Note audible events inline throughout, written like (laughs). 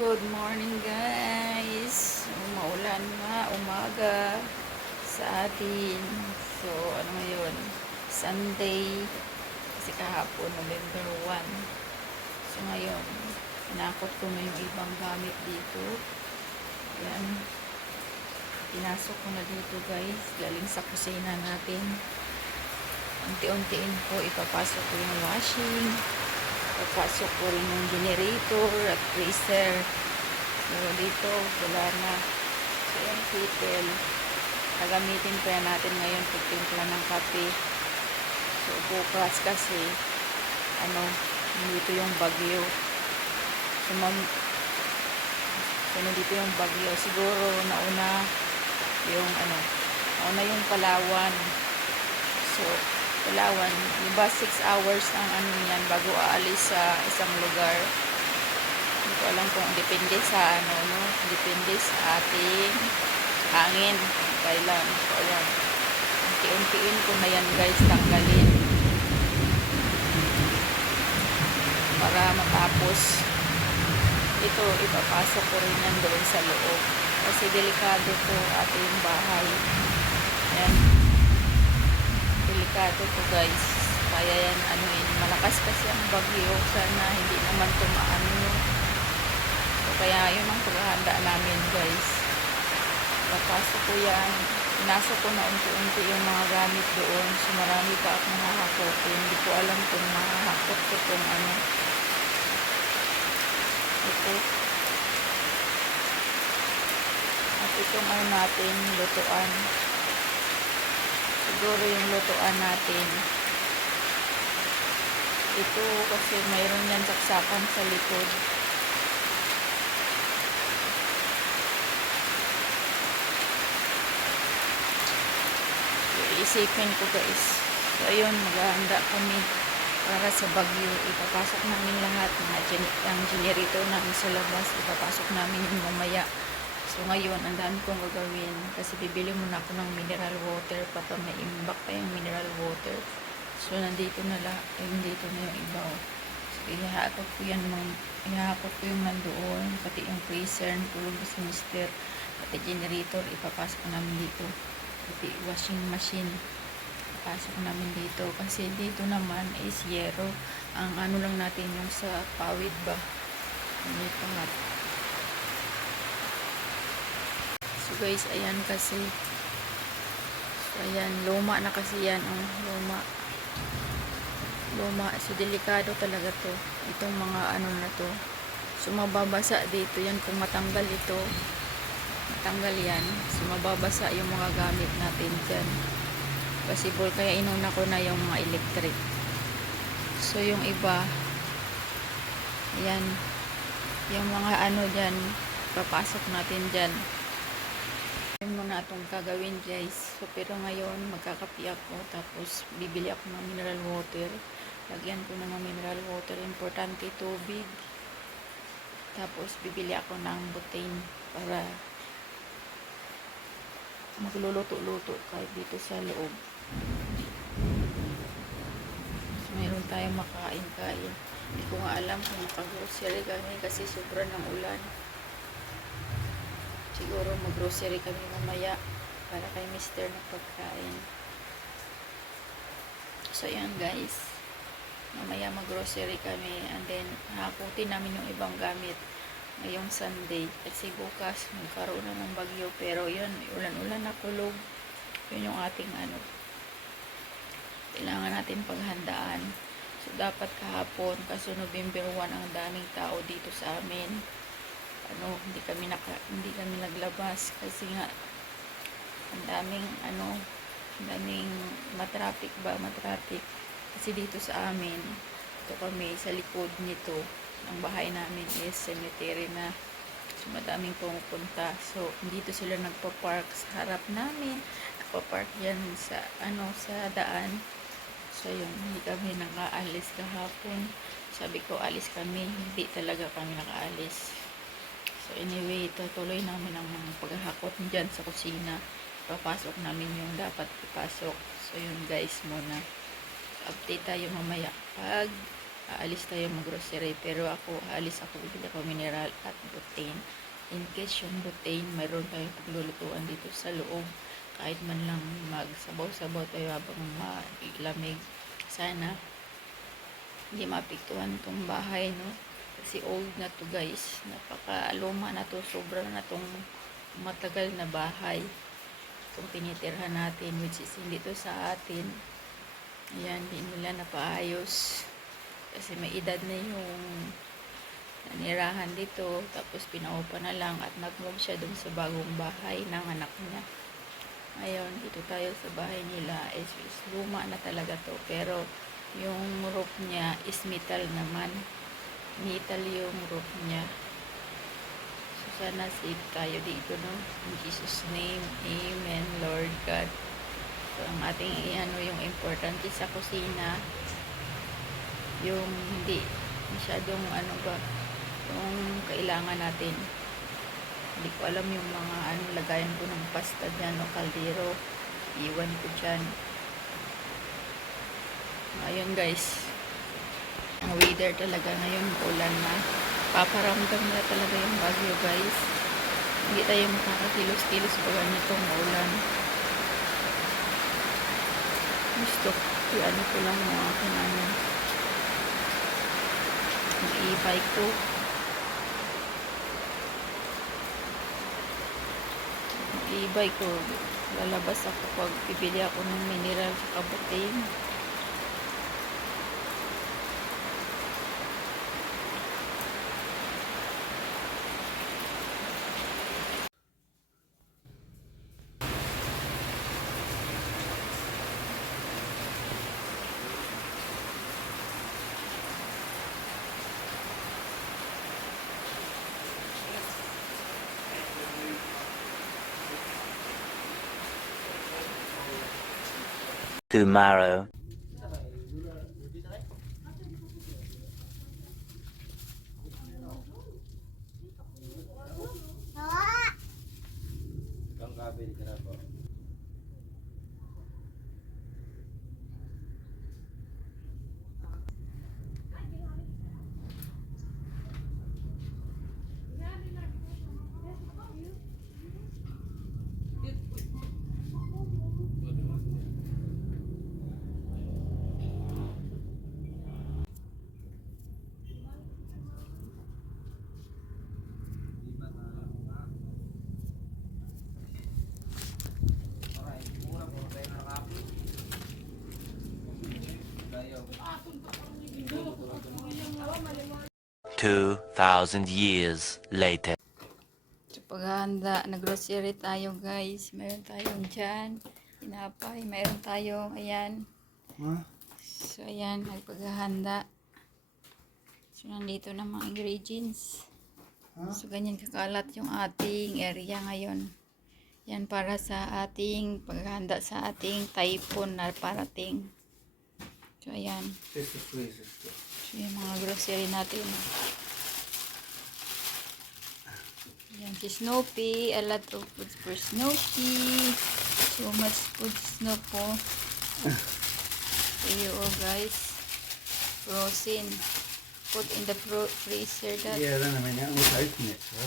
Good morning guys. Maulan nga umaga sa atin. So ano ngayon? Sunday. Kasi kahapon November 1. So ngayon, inakot ko na yung ibang gamit dito. Yan. Pinasok ko na dito guys. Galing sa kusina natin. Unti-untiin ko ipapasok ko yung washing. Papasok ko rin yung generator at freezer. So, dito, wala na. So, yung kettle. Gagamitin pa yan natin ngayon pagtimpla ng kape. So, bukas kasi, ano, nandito yung bagyo. So, mam, so, nandito yung bagyo. Siguro, nauna yung, ano, nauna yung Palawan. So, Palawan, di ba 6 hours ang ano yan bago aalis sa isang lugar. Hindi ko alam kung depende sa ano, no? Depende sa ating hangin. Kailan. So, ayan. Unti-untiin ko na yan guys, tanggalin. Para matapos. Ito, ipapasok ko rin yan doon sa loob. Kasi delikado to ating bahay. Ayan delikado to guys. Kaya yan ano yun malakas kasi ang bagyo. Sana hindi naman tumaano so kaya yun ang paghahanda namin guys. Papasok ko yan. Pinasok ko na unti-unti yung mga gamit doon. So marami pa akong hahakotin. Hindi ko alam kung mahahakot ko kung ano. Ito. At itong ano natin lutuan siguro yung lutuan natin. Ito kasi mayroon yan saksakan sa likod. Iisipin ko guys. So ayun maghahanda kami para sa bagyo. Ipapasok namin lahat. Ang generator namin sa labas. Ipapasok namin yung mamaya So ngayon, ang dami kong gagawin kasi bibili muna ako ng mineral water para may imbak pa yung mineral water. So nandito na la, eh, nandito na yung iba. oh. So ihahakot ko yan ihahakot ko yung nandoon, pati yung freezer, tulog si mister, pati generator, ipapasok namin dito. Pati washing machine, ipapasok namin dito. Kasi dito naman is yero. Ang ano lang natin yung sa pawid ba. Ano pa So guys, ayan kasi. So ayan, luma na kasi yan. Oh, luma. Luma. So delikado talaga to. Itong mga ano na to. So mababasa dito yan kung matanggal ito. Matanggal yan. So mababasa yung mga gamit natin dyan. Possible kaya inuna ko na yung mga electric. So yung iba, ayan, yung mga ano dyan, papasok natin dyan. Yun muna itong gagawin guys. So, pero ngayon, magkakapi ako. Tapos, bibili ako ng mineral water. Lagyan ko ng mineral water. Importante, tubig. Tapos, bibili ako ng butane para magluluto-luto kahit dito sa loob. So, mayroon tayong makain-kain. Hindi ko nga alam kung makagrocery kami kasi sobra ng ulan siguro mag-grocery kami mamaya para kay mister na pagkain. So, yan guys. Mamaya mag-grocery kami and then hakutin namin yung ibang gamit ngayong Sunday. Kasi bukas magkaroon na ng bagyo pero yun, ulan-ulan na kulog. Yun yung ating ano. Kailangan natin paghandaan. So, dapat kahapon kasi November 1 ang daming tao dito sa amin ano, hindi kami naka, hindi kami naglabas kasi nga ang daming ano, ang daming matraffic ba, matraffic. Kasi dito sa amin, ito kami sa likod nito, ang bahay namin is cemetery na so madaming pumupunta. So, dito sila nagpa-park sa harap namin. Nagpa-park yan sa, ano, sa daan. So, yun, hindi kami nakaalis kahapon. Sabi ko, alis kami. Hindi talaga kami nakaalis. So anyway, tutuloy namin ang paghahakot dyan sa kusina. Papasok namin yung dapat ipasok. So yun guys muna. Update tayo mamaya pag aalis tayo mag-grocery. Pero ako, aalis ako, bibili ako mineral at butane. In case yung butane, mayroon tayong paglulutuan dito sa loob. Kahit man lang magsabaw-sabaw tayo habang malamig. Sana, hindi mapiktuhan tong bahay, no? Kasi old na to guys. Napakaluma na to. Sobra na tong matagal na bahay. Itong tinitirhan natin, which is hindi to sa atin. Ayan, hindi nila napaayos. Kasi may edad na yung nanirahan dito. Tapos pinaupa na lang at nag-move siya dun sa bagong bahay ng anak niya. Ayun, dito tayo sa bahay nila. Is, is luma na talaga to. Pero yung roof niya is metal naman. Metal yung roof niya. So, sana safe tayo dito, no? In Jesus' name, Amen, Lord God. So, ang ating ano yung importante sa kusina, yung hindi masyadong ano ba, yung kailangan natin. Hindi ko alam yung mga ano, lagayan ko ng pasta dyan o kaldero. Iwan ko dyan. Ayun guys. Ang weather talaga ngayon, ulan na. Paparamdam na talaga yung bagyo guys. Hindi tayo makakakilos-kilos pag ganitong ulan. Gusto ko, ano ko lang yung aking ano. E-bike ko. E-bike ko, lalabas ako pag bibili ako ng mineral sa kabuting. Tomorrow. Two thousand years later. So, paghahanda, nag-grocery tayo guys. Meron tayong dyan. Tinapay. Meron tayong, ayan. Ha? So, ayan, nagpaghahanda. So, nandito na mga ingredients. Ha? So, ganyan kakalat yung ating area ngayon. Yan para sa ating paghahanda sa ating typhoon na parating. So, ayan. This is. So, yung mga grocery natin. Yan, si Snoopy. A lot of foods for Snoopy. So much food Snoop po. Here you all guys. Frozen. Put in the freezer that. Yeah, then I mean, I'm going to open it, so.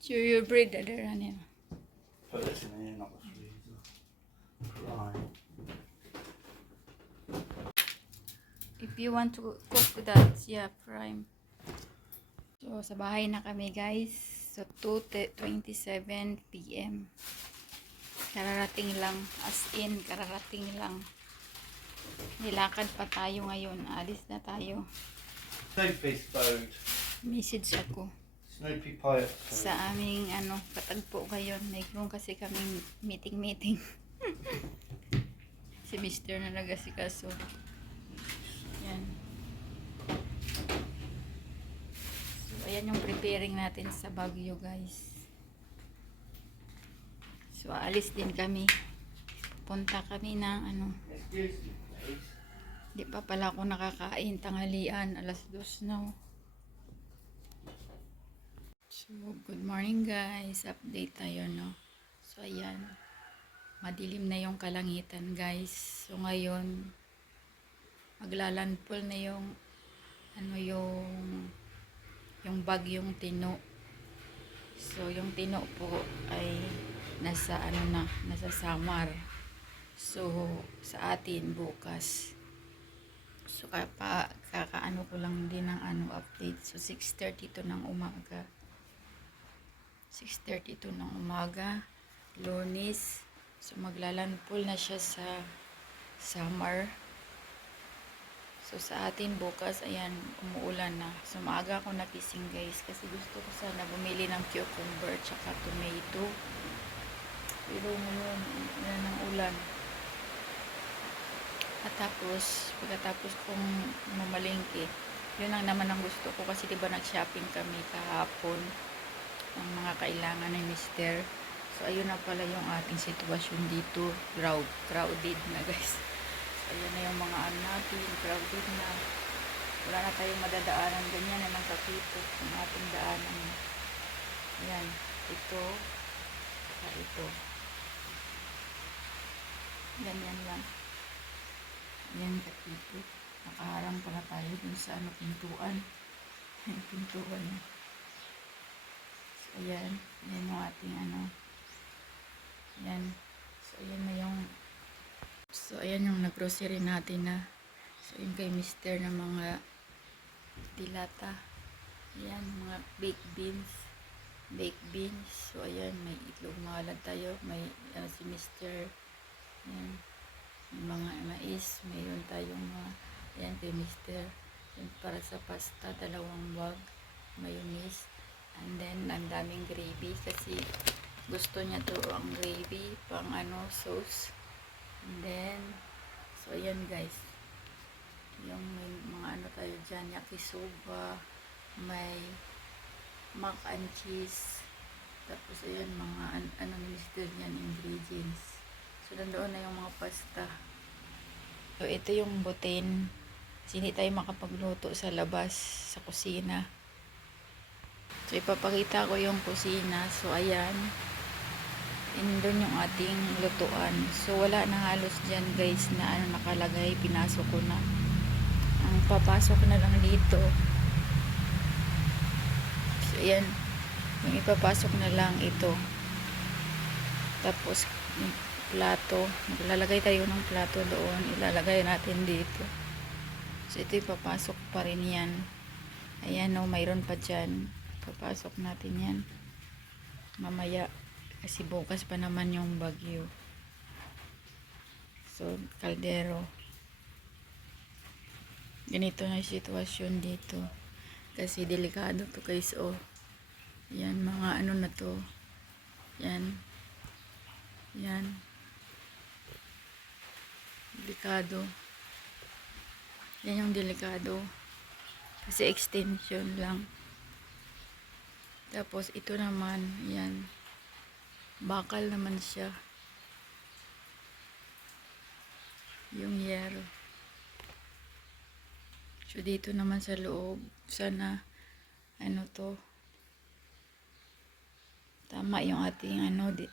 Chew your bread. Dadaran yan. Put this in here, not the freezer. Right. If you want to cook that, yeah, prime. So, sa bahay na kami, guys. So, 2.27 p.m. Kararating lang. As in, kararating lang. Nilakad pa tayo ngayon. Alis na tayo. Snoopy's boat. Message ako Snoopy Pirate. sa aming ano, katagpo ngayon. Mayroon kasi kaming meeting-meeting. (laughs) si Mr. na nagasikaso. Yan. So, ayan yung preparing natin sa Baguio, guys. So, alis din kami. Punta kami ng ano, di pa pala ako nakakain tanghalian. Alas dos na. oh. So, good morning guys. Update tayo, no? So, ayan. madilim na yung kalangitan guys. So ngayon, maglalandfall na yung ano yung yung bagyong tino. So yung tino po ay nasa ano na, nasa Samar. So sa atin bukas. So kapa, kakaano ko lang din ng ano update. So 6.30 to ng umaga. 6.30 to ng umaga. Lunes. So maglalandfall na siya sa summer. So sa atin bukas, ayan, umuulan na. So maaga ako nagising guys kasi gusto ko sana bumili ng cucumber tsaka tomato. Pero ngayon, yan ang ulan. At tapos, pagkatapos kong mamalingki, yun ang naman ang gusto ko kasi diba nag-shopping kami kahapon ng mga kailangan ni Mister. So, ayun na pala yung ating sitwasyon dito. Crowd, crowded na guys. So, ayun na yung mga ano natin, crowded na. Wala na tayong madadaanan. Ganyan naman kakipot yung ating daanan. Ayan, ito, saka ito. Ganyan lang. Ayan, kakipot. Nakaharang pala tayo dun sa ano, pintuan. (laughs) pintuan niya. So, ayan. Ayan yung ating ano. Ayan. So, ayan na yung So, ayan yung naggrocery natin na. So, yun kay mister na mga dilata. Ayan, mga baked beans. Baked beans. So, ayan, may itlog mahalad tayo. May ano, si mister. Ayan. Mga mais. Mayroon tayong mga, ayan kay mister. Ayan, para sa pasta, dalawang bag. Mayonnaise. And then, ang daming gravy kasi gusto niya to ang gravy pang ano, sauce. And then, so ayan guys. Yung may mga ano tayo dyan, yakisoba, may mac and cheese. Tapos ayan, mga an ano ni Mr. yan, ingredients. So, nandoon na yung mga pasta. So, ito yung butin. Kasi hindi tayo makapagluto sa labas, sa kusina. So, ipapakita ko yung kusina. So, ayan. And doon yung ating lutuan. So, wala na halos dyan guys na ano nakalagay. Pinasok ko na. Ang papasok na lang dito. So, ayan. Yung ipapasok na lang ito. Tapos, yung plato. Maglalagay tayo ng plato doon. Ilalagay natin dito. So, ito ipapasok pa rin yan. Ayan, no, mayroon pa dyan. Papasok natin yan. Mamaya. Kasi bukas pa naman yung bagyo. So, kaldero. Ganito na yung sitwasyon dito. Kasi delikado to guys, oh. Yan, mga ano na to. Yan. Yan. Delikado. Yan yung delikado. Kasi extension lang. Tapos, ito naman, yan. Bakal naman siya. Yung yero. So, dito naman sa loob, sana, ano to, tama yung ating, ano, di,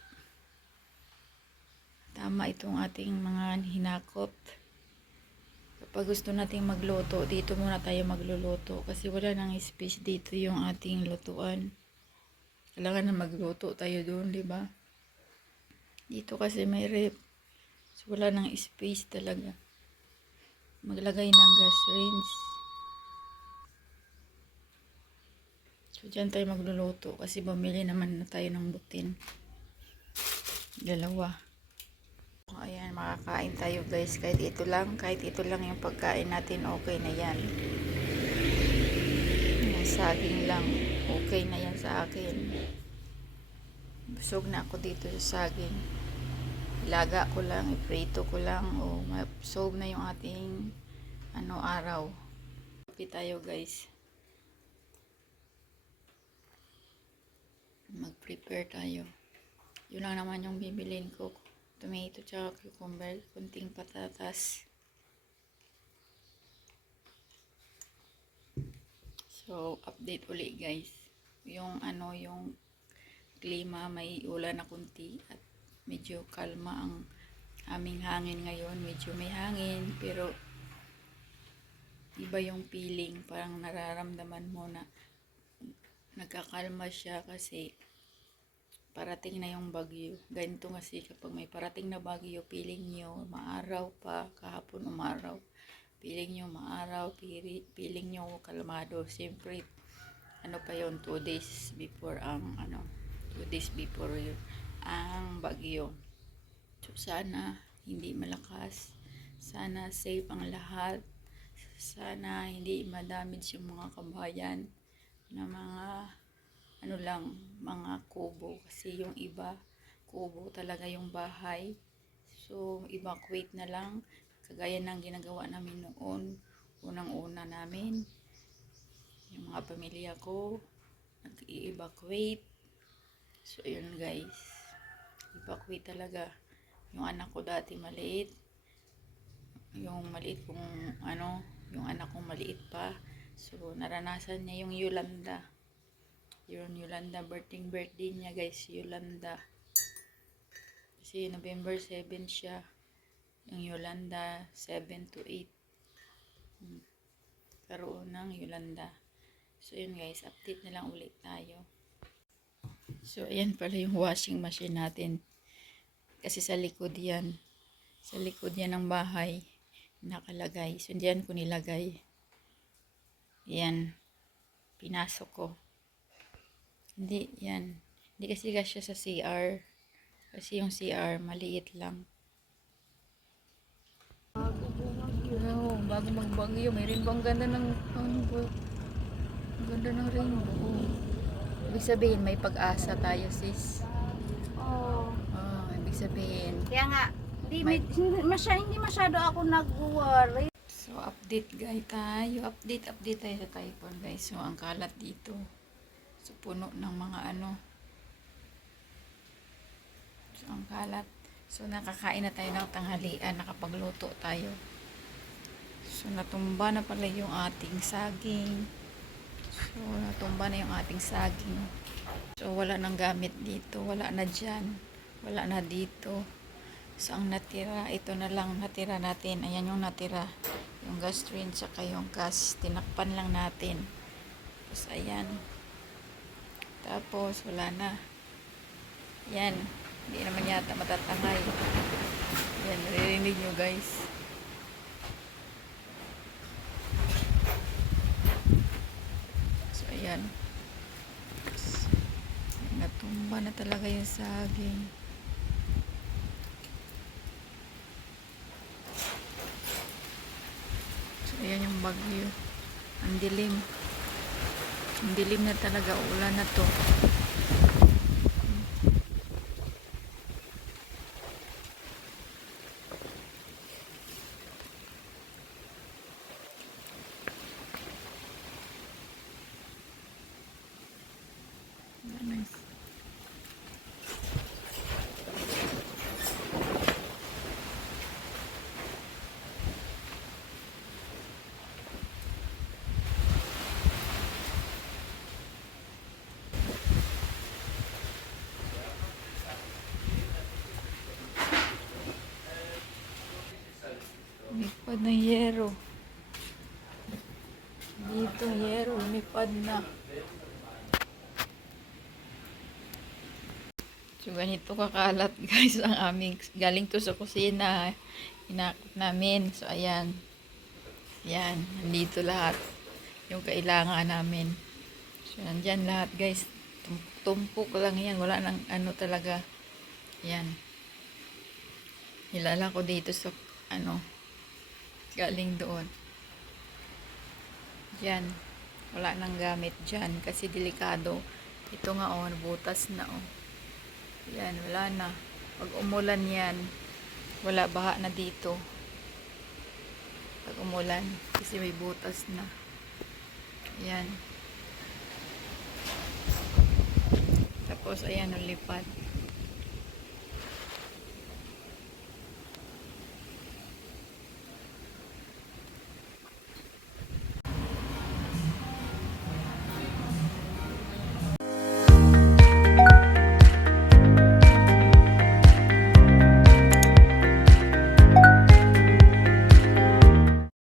tama itong ating mga hinakot. Kapag gusto nating magluto, dito muna tayo magluluto. Kasi wala nang space dito yung ating lutuan. Kailangan na magluto tayo doon, di ba? Dito kasi may rep. So, wala nang space talaga. Maglagay ng gas range. So, dyan tayo magluluto. Kasi bumili naman na tayo ng butin. Dalawa. Ayan, makakain tayo guys. Kahit ito lang, kahit ito lang yung pagkain natin, okay na yan. Saging lang, okay na yan sa akin. Busog na ako dito sa saging. Ilaga ko lang, iprito ko lang, o ma-solve na yung ating ano araw. Kapi tayo guys. Mag-prepare tayo. Yun lang naman yung bibilin ko. Tomato tsaka cucumber, kunting patatas. So, update uli guys. Yung ano, yung klima may ulan na kunti at medyo kalma ang aming hangin ngayon. Medyo may hangin, pero iba yung feeling. Parang nararamdaman mo na nagkakalma siya kasi parating na yung bagyo. Ganito kasi kapag may parating na bagyo, feeling nyo maaraw pa, kahapon umaraw. Feeling nyo maaraw, pili- feeling nyo kalmado. Siyempre, ano pa yon two days before ang ano, two days before yun, ang bagyo. So, sana hindi malakas. Sana safe ang lahat. Sana hindi madamage yung mga kabayan na mga ano lang, mga kubo. Kasi yung iba, kubo talaga yung bahay. So, evacuate na lang. Kagaya ng ginagawa namin noon. Unang-una namin. Yung mga pamilya ko, nag-evacuate. So, yun guys. Evacuate talaga. Yung anak ko dati maliit. Yung maliit kong ano, yung anak kong maliit pa. So, naranasan niya yung Yolanda. Yun, Yolanda, birthday birthday niya guys, Yolanda. Kasi November 7 siya. Yung Yolanda, 7 to 8. Hmm. Karoon ng Yolanda. So, yun guys, update na lang ulit tayo. So, ayan pala yung washing machine natin. Kasi sa likod yan. Sa likod yan ng bahay. Nakalagay. So, diyan ko nilagay. Yan. Pinasok ko. Hindi, yan. Hindi kasi kasya sa CR. Kasi yung CR, maliit lang. Bago bumagyo. bago magbagyo. May rainbow. Ang ganda ng? Ang ganda ng rainbow. Ibig sabihin, may pag-asa tayo, sis. Oo. Oh, ibig sabihin. Kaya nga, hindi, may, hindi, masya, hindi masyado ako nag-worry. So, update guys tayo. Update, update tayo sa typhoon guys. So, ang kalat dito. So, puno ng mga ano. So, ang kalat. So, nakakain na tayo ng tanghalian. Nakapagluto tayo. So, natumba na pala yung ating saging. So, natumba na yung ating saging. So, wala nang gamit dito. Wala na dyan. Wala na dito. So, ang natira, ito na lang natira natin. Ayan yung natira. Yung gas train, tsaka yung gas. Tinakpan lang natin. Tapos, ayan. Tapos, wala na. Yan. Hindi naman yata matatangay. Yan, naririnig nyo guys. So, ayan. Natumba na talaga yung saging. So, ayan yung bagyo. Ang dilim. Ang dilim na talaga. Ulan na to. Lumipad ng yero. Dito, yero. Lumipad na. So, ganito kakalat (laughs) guys ang aming galing to sa kusina. Inakot namin. So, ayan. Ayan. Nandito lahat. Yung kailangan namin. So, nandyan lahat guys. Tum- Tumpok lang yan. Wala nang ano talaga. Ayan. Hilala ko dito sa ano galing doon. Diyan. Wala nang gamit dyan kasi delikado. Ito nga oh, butas na oh. Yan, wala na. Pag umulan yan, wala baha na dito. Pag umulan, kasi may butas na. Yan. Tapos, ayan, ang lipad.